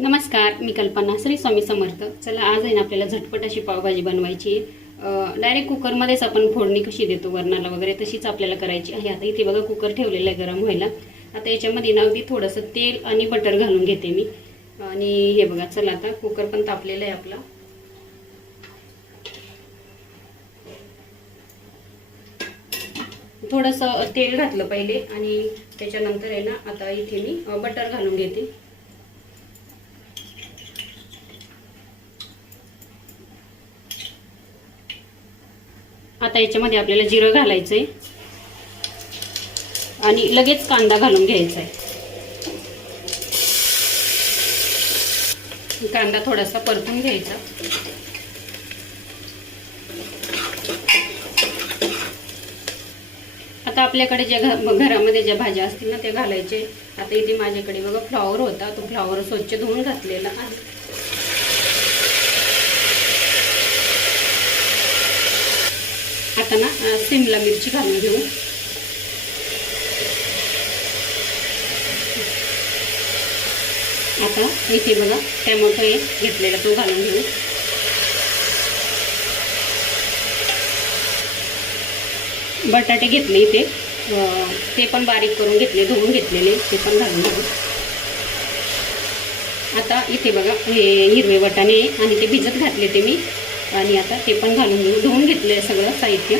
नमस्कार मी कल्पना श्री स्वामी समर्थ. चला आज आहे ना आपल्याला झटपट अशी पावभाजी बनवायची. डायरेक्ट कुकरमध्येच आपण फोडणी कशी देतो वरणाला वगैरे तशीच आपल्याला करायची आहे. आता इथे बघा कुकर ठेवलेला आहे गरम व्हायला. आता याच्यामध्ये ना अगदी थोडंसं तेल आणि बटर घालून घेते मी. आणि हे बघा चला आता कुकर पण तापलेला आहे आपला. थोडंसं तेल घातलं पहिले आणि त्याच्यानंतर आहे ना आता इथे मी बटर घालून घेते. आता याच्यामध्ये आपल्याला जिरं घालायचं आहे आणि लगेच कांदा घालून घ्यायचा आहे कांदा थोडासा परतून घ्यायचा. आता आपल्याकडे ज्या घ घरामध्ये ज्या भाज्या असतील ना त्या घालायचे. आता इथे माझ्याकडे बघा फ्लॉवर होता. तो फ्लॉवर स्वच्छ धुवून घातलेला आहे. आता ना सिमला मिरची घालून घेऊ. आता इथे बघा टॅमॅटो हे घेतलेला तो घालून घेऊ. बटाटे घेतले इथे. ते पण बारीक करून घेतले धुवून घेतलेले ते पण घालून घेऊ. आता इथे बघा हे हिरवे वटाणे आणि ते भिजत घातले ते मी. आणि आता ते पण घालून घेऊ. धुवून आहे सगळं साहित्य.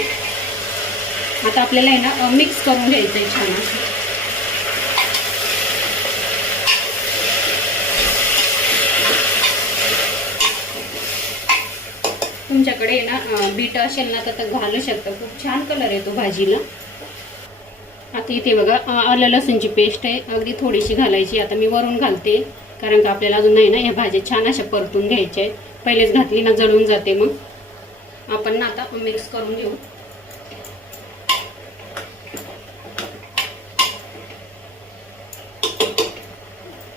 आता आपल्याला आहे ना मिक्स करून घ्यायचं आहे छान तुमच्याकडे तुमच्याकडे ना बीट असेल ना तर घालू शकता. खूप छान कलर येतो भाजीला. आता इथे बघा आलं लसूणची पेस्ट आहे. अगदी थोडीशी घालायची. आता मी वरून घालते. कारण का आपल्याला अजून नाही ना ह्या भाज्या छान अशा परतून घ्यायच्या आहेत. पहिलेच घातली ना जळून जाते मग. आपण ना आता मिक्स करून घेऊ.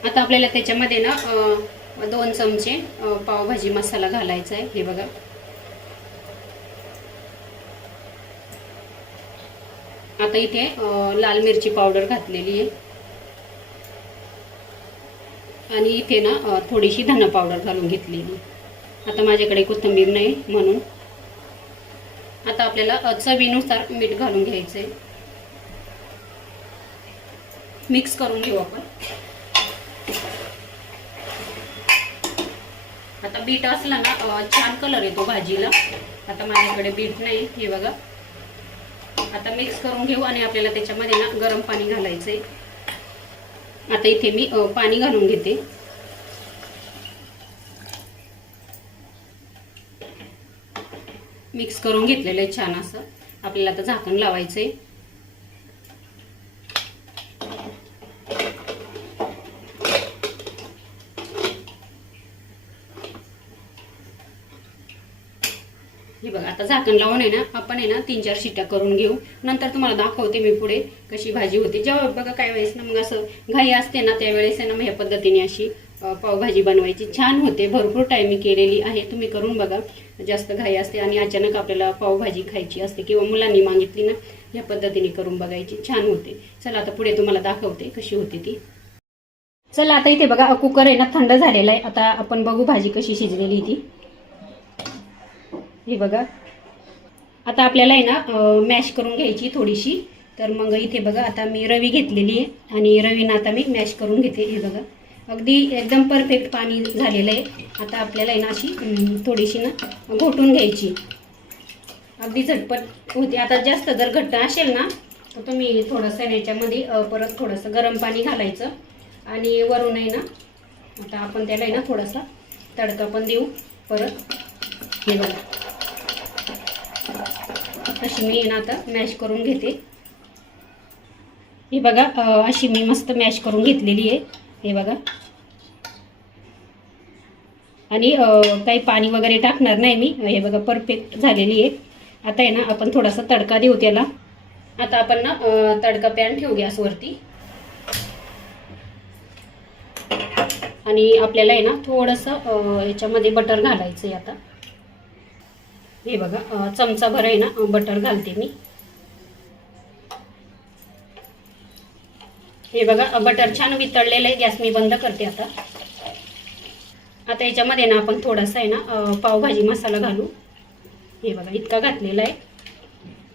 आता आपल्याला त्याच्यामध्ये ना दोन चमचे पावभाजी मसाला घालायचा आहे. हे बघा. आता इथे लाल मिरची पावडर घातलेली आहे. आणि इथे ना थोडीशी धना पावडर घालून घेतलेली. आता माझ्याकडे कोथिंबीर नाही म्हणून. आता आपल्याला चवीनुसार मीठ घालून घ्यायचं आहे मिक्स करून घेऊ आपण. आता बीट असला ना छान कलर येतो भाजीला. आता माझ्याकडे बीट नाही हे बघा. आता मिक्स करून घेऊ आणि आपल्याला त्याच्यामध्ये ना गरम पाणी घालायचं आहे आता इथे मी पाणी घालून घेते. मिक्स करून घेतलेलं आहे छान असं. आपल्याला आता झाकण लावायचं आहे हे बघा आता झाकण लावून आहे ना आपण आहे ना तीन चार शिट्या करून घेऊ. नंतर तुम्हाला दाखवते मी पुढे कशी भाजी होते. जेव्हा बघा काय वेळेस ना मग असं घाई असते ना त्यावेळेस आहे ना मग ह्या पद्धतीने अशी पावभाजी बनवायची. छान होते. भरपूर टायमिंग केलेली आहे. तुम्ही करून बघा. जास्त घाई असते आणि अचानक आपल्याला पावभाजी खायची असते किंवा मुलांनी मागितली ना ह्या पद्धतीने करून बघायची. छान होते. चला आता पुढे तुम्हाला दाखवते कशी होते ती. चला आता इथे बघा कुकर आहे ना थंड झालेला आहे. आता आपण बघू भाजी कशी शिजलेली ती. हे बघा. आता आपल्याला आहे ना मॅश करून घ्यायची थोडीशी. तर मग इथे बघा आता मी रवी घेतलेली आहे आणि रवीनं आता मी मॅश करून घेते. हे बघा. अगदी एकदम परफेक्ट पाणी झालेलं आहे. आता आपल्याला आहे ना अशी थोडीशी ना घोटून घ्यायची. अगदी झटपट होते. आता जास्त जर घट्ट असेल ना तर तुम्ही थोडंसं याच्यामध्ये परत थोडंसं गरम पाणी घालायचं. आणि वरून आहे ना आता आपण त्याला आहे ना थोडासा तडका पण देऊ. परत हे बघा. अशी मी ना आता मॅश करून घेते. हे बघा अशी मी मस्त मॅश करून घेतलेली आहे. हे बघा. आणि काही पाणी वगैरे टाकणार नाही मी. हे बघा परफेक्ट झालेली आहे. आता आहे ना आपण थोडासा तडका देऊ त्याला. आता आपण ना तडका पॅन ठेवू गॅसवरती. आणि आपल्याला आहे ना थोडंसं याच्यामध्ये बटर घालायचं आहे आता. हे बघा चमचा भर आहे ना बटर घालते मी. हे बघा बटर छान वितळलेलं आहे. गॅस मी बंद करते आता. आता याच्यामध्ये ना आपण थोडासा आहे ना पावभाजी मसाला घालू. हे बघा इतका घातलेला आहे.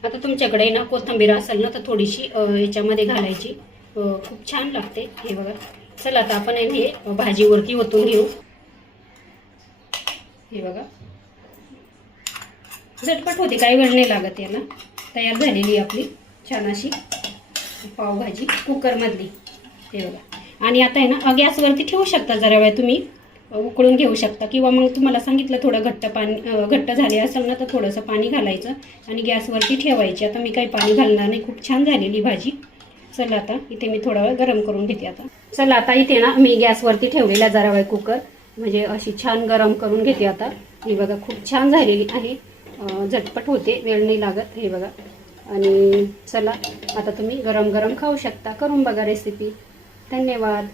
आता तुमच्याकडे ना कोथिंबीर असेल ना तर थोडीशी याच्यामध्ये घालायची. खूप छान लागते. हे बघा. चला आता आपण आहे ना हे भाजीवरती ओतून घेऊ. हे बघा. झटपट होते काही वेळ नाही लागत याला. तयार झालेली आपली छान अशी. पावभाजी कुकरमधली. हे बघा. आणि आता आहे ना गॅसवरती ठेवू शकता जरा वेळ तुम्ही. उकळून घेऊ शकता. किंवा मग तुम्हाला सांगितलं थोडं घट्ट पाणी घट्ट झाले असेल ना तर थोडंसं पाणी घालायचं आणि गॅसवरती ठेवायची. आता मी काही पाणी घालणार नाही. खूप छान झालेली भाजी. चला आता इथे मी थोडा वेळ गरम करून घेते आता. चला आता इथे ना मी गॅसवरती ठेवलेला जरा वेळ कुकर. म्हणजे अशी छान गरम करून घेते आता. ही बघा खूप छान झालेली आहे झटपट होते. वेळ नाही लागत. हे बघा. आणि चला आता तुम्ही गरम गरम खाऊ शकता. करून बघा रेसिपी धन्यवाद.